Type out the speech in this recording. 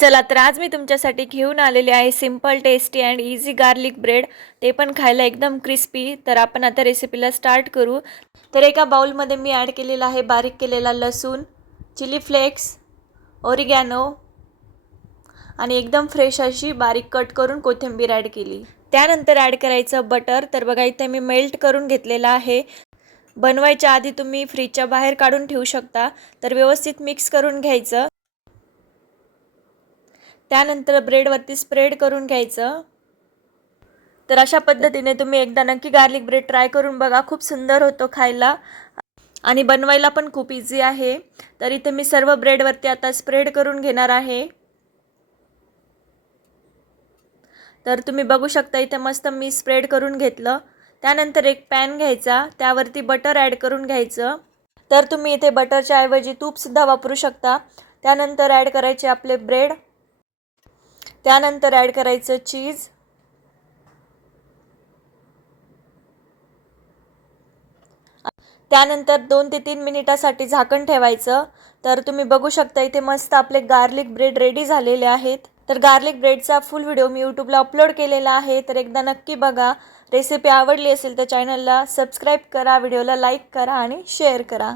चला तर आज मी तुमच्यासाठी घेऊन आलेले आहे simple tasty and easy garlic bread, ते पण खायला एकदम क्रिस्पी। तर आपण आता रेसिपीला स्टार्ट करू। तर एका बाउलमध्ये मी ॲड केलेला आहे बारीक केलेला लसूण, चिली फ्लेक्स, ओरिगॅनो आणि एकदम फ्रेश अशी बारीक कट करून कोथिंबीर ॲड केली। त्यानंतर ॲड करायचं बटर। तर बघा इथे मी मेल्ट करून घेतलेला आहे। बनवायच्या आधी तुम्ही फ्रीजच्या बाहेर काढून ठेवू शकता। तर व्यवस्थित मिक्स करून घ्यायचं। त्यानंतर ब्रेडवरती स्प्रेड करून घ्यायचं। तर अशा पद्धतीने तुम्ही एकदा नक्की गार्लिक ब्रेड ट्राय करून बघा, खूप सुंदर होतो खायला आणि बनवायला पण खूप इझी आहे। तर इथे मी सर्व ब्रेडवरती आता स्प्रेड करून घेणार आहे। तर तुम्ही बघू शकता इथे मस्त मी स्प्रेड करून घेतलं। त्यानंतर एक पॅन घ्यायचा, त्यावरती बटर ॲड करून घ्यायचं। तर तुम्ही इथे बटरच्या ऐवजी तूप सुद्धा वापरू शकता। त्यानंतर ॲड करायचे आपले ब्रेड, त्यानंतर ॲड करायचं चीज, त्यानंतर 2 ते 3 मिनिटासाठी झाकण ठेवायचं। तर तुम्ही बघू शकता इथे मस्त आपले गार्लिक ब्रेड रेडी झालेले आहेत। तर गार्लिक ब्रेडचा फुल व्हिडिओ मी यूट्यूबला अपलोड केलेला आहे, तर एकदा नक्की बघा। रेसिपी आवडली असेल तर चॅनलला सबस्क्राईब करा, व्हिडिओला लाईक करा आणि शेअर करा।